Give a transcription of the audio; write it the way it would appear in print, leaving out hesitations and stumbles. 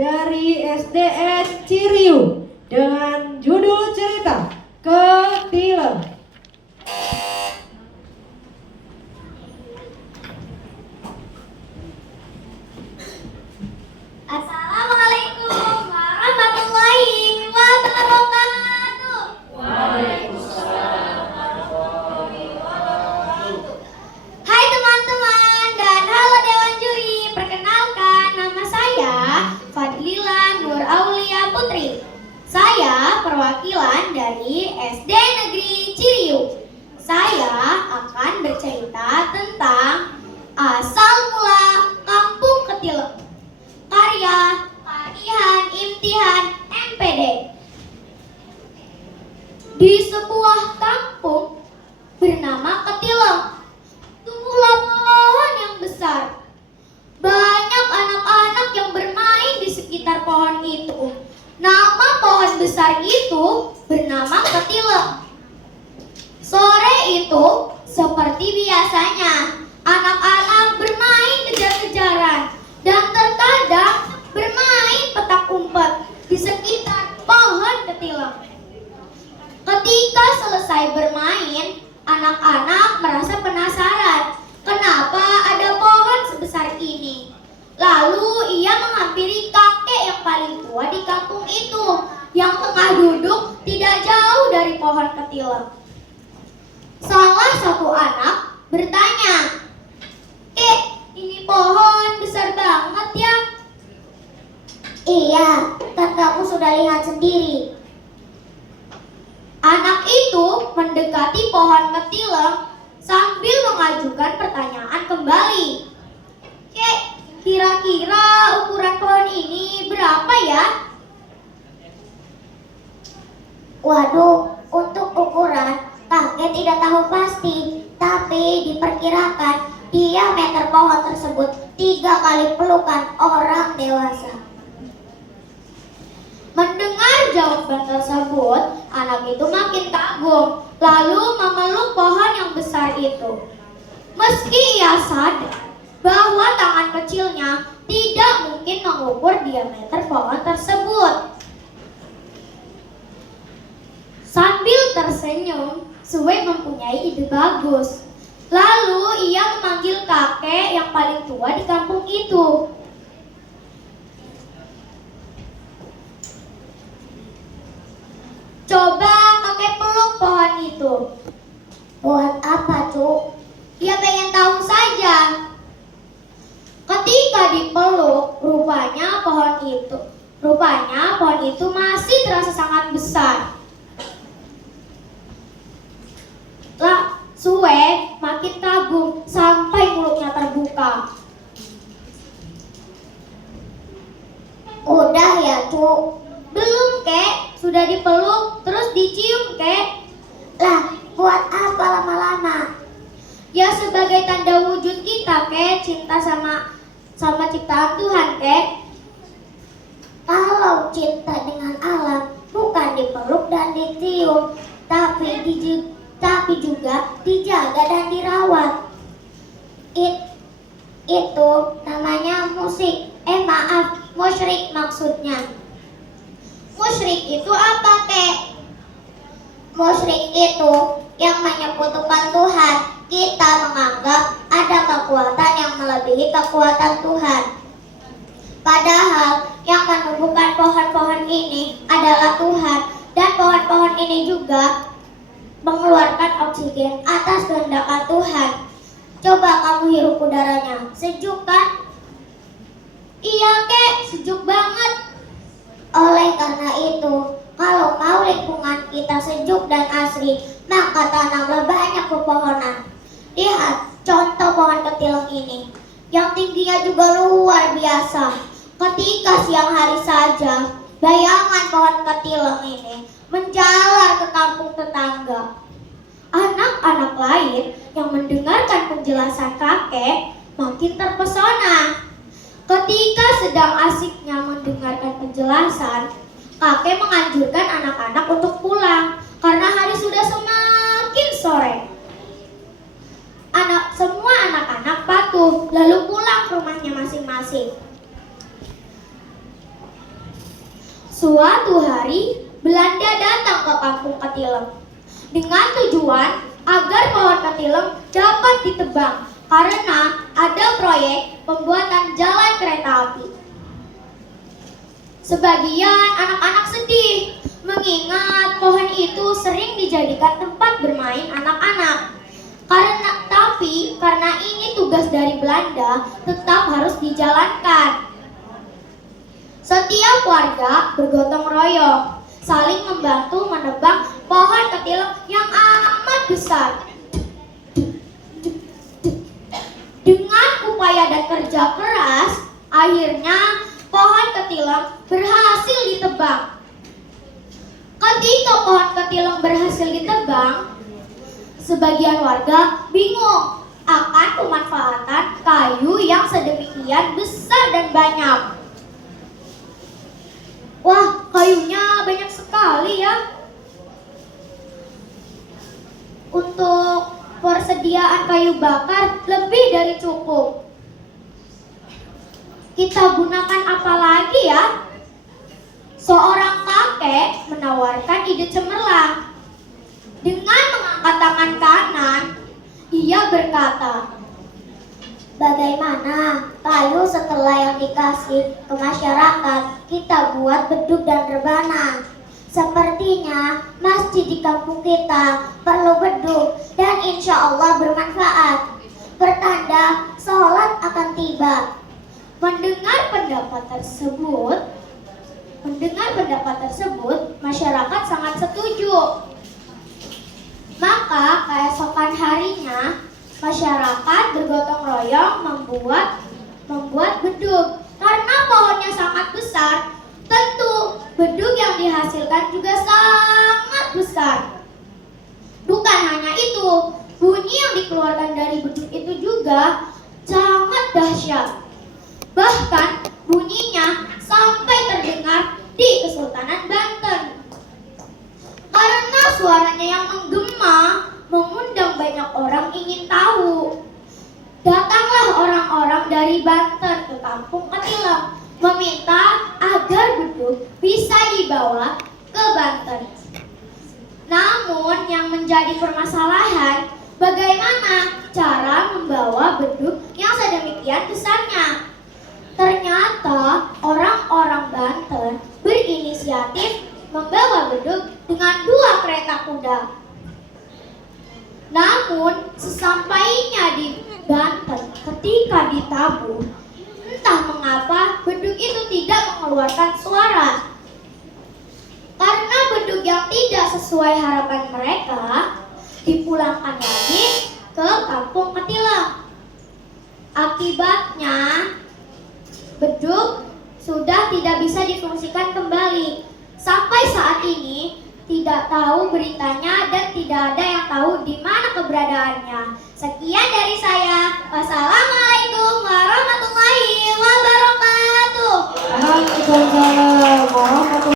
dari SDN Ciriu dengan judul cerita Ketilem. Assalamualaikum warahmatullahi wabarakatuh. Waalaikumsalam warahmatullahi wabarakatuh. Hai teman-teman dan halo Dewan Juri. Perkenalkan, nama saya Fadlila Nur Aulia Putri. Saya perwakilan dari SD Negeri Ciriu. Saya akan bercerita tentang asal mula Kampung Ketilem, karya Farihan Imtihan MPD. Di sebuah kampung bernama Ketilem, tumbuhlah pohon yang besar. Banyak anak-anak yang bermain di sekitar pohon itu. Nama pohon besar itu bernama Ketilem. Sore itu, seperti biasanya, anak-anak bermain kejar-kejaran dan terkadang bermain petak umpet di sekitar pohon Ketilem. Ketika selesai bermain, anak-anak merasa penasaran kenapa ada pohon sebesar ini. Lalu ia menghampiri kakek yang paling tua di kampung itu, yang tengah duduk tidak jauh dari pohon Ketilem. Salah satu anak bertanya, "Kek, ini pohon besar banget ya?" "Iya, kan kamu sudah lihat sendiri." Anak itu mendekati pohon Ketilem sambil mengajukan pertanyaan kembali. "Kek, kira-kira ukuran pohon ini berapa ya?" "Waduh, untuk ukuran kakek tidak tahu pasti, tapi diperkirakan diameter pohon tersebut 3 kali pelukan orang dewasa." Mendengar jawaban tersebut, anak itu makin kagum, lalu memeluk pohon yang besar itu. Meski ia sadar bahwa tangan kecilnya tidak mungkin mengukur diameter pohon tersebut. Sambil tersenyum, Sue mempunyai ide bagus. Lalu ia memanggil kakek yang paling tua di kampung itu. "Coba kakek peluk pohon itu." "Buat apa, Cuk?" "Ya pengen tahu saja." Ketika dipeluk, rupanya pohon itu masih terasa sangat besar. Lah, Sue makin kagum sampai mulutnya terbuka. "Udah ya, Cuk." "Belum, Kek. Sudah dipeluk, terus dicium, Kek." "Lah, buat apa lama-lama?" "Ya sebagai tanda wujud kita, Kek, cinta sama ciptaan Tuhan, Kek." "Kalau cinta dengan alam bukan dipeluk dan dicium, tapi juga dijaga dan dirawat. Itu namanya musyrik maksudnya." "Musyrik itu apa, Kek?" "Musyrik itu yang menyekutukan Tuhan. Kita menganggap ada kekuatan yang melebihi kekuatan Tuhan. Padahal yang menumbuhkan pohon-pohon ini adalah Tuhan, dan pohon-pohon ini juga mengeluarkan oksigen atas kehendak Tuhan. Coba kamu hirup udaranya, sejuk kan?" "Iya, Kek, sejuk banget." Oleh karena itu, kalau mau lingkungan kita sejuk dan asri, maka tanamlah banyak pepohonan. Lihat contoh pohon Ketilem ini, yang tingginya juga luar biasa. Ketika siang hari saja, bayangan pohon Ketilem ini menjalar ke kampung tetangga. Anak-anak lain yang mendengarkan penjelasan kakek makin terpesona. Ketika sedang asiknya mendengarkan penjelasan, kakek menganjurkan anak-anak untuk pulang karena hari sudah semakin sore. Semua anak-anak patuh lalu pulang ke rumahnya masing-masing. Suatu hari, Belanda datang ke kampung Ketilem dengan tujuan agar pohon ketilem dapat ditebang karena ada proyek pembuatan jalan kereta api. Sebagian anak-anak sedih mengingat pohon itu sering dijadikan tempat bermain anak-anak. Karena ini tugas dari Belanda, tetap harus dijalankan. Setiap warga bergotong royong, saling membantu menebang pohon ketilem yang amat besar. Dengan upaya dan kerja keras, akhirnya pohon ketilem berhasil ditebang. Ketika pohon ketilem berhasil ditebang, sebagian warga bingung akan pemanfaatan kayu yang sedemikian besar dan banyak. Wah, kayunya banyak sekali ya. Untuk persediaan kayu bakar lebih dari cukup. Kita gunakan apa lagi ya? Seorang kakek menawarkan ide cemerlang. Dengan mengangkat tangan kanan, ia berkata, "Bagaimana kayu setelah yang dikasih ke masyarakat kita buat beduk dan rebana? Sepertinya masjid di kampung kita perlu beduk dan insya Allah bermanfaat. Pertanda sholat akan tiba." Mendengar pendapat tersebut, masyarakat sangat setuju. Maka keesokan harinya, masyarakat bergotong royong membuat bedug. Karena pohonnya sangat besar, tentu bedug yang dihasilkan juga sangat besar. Bukan hanya itu, bunyi yang dikeluarkan dari bedug itu juga sangat dahsyat. Bahkan bunyinya sampai terdengar di Kesultanan Banten. Karena suaranya yang menggema, mengundang banyak orang ingin tahu. Datanglah orang-orang dari Banten ke kampung Ketilem, meminta agar bedug bisa dibawa ke Banten. Namun yang menjadi permasalahan, bagaimana cara membawa bedug yang sedemikian besarnya? Ternyata orang-orang Banten berinisiatif membawa bedug dengan 2 kereta kuda. Namun sesampainya di Banten, ketika ditabuh, entah mengapa bedug itu tidak mengeluarkan suara. Karena bedug yang tidak sesuai harapan mereka dipulangkan lagi ke kampung Ketilem. Akibatnya bedug sudah tidak bisa difungsikan kembali. Sampai saat ini tidak tahu beritanya dan tidak ada yang tahu di mana keberadaannya. Sekian dari saya. Wassalamualaikum warahmatullahi wabarakatuh. Waalaikumsalam warahmatullahi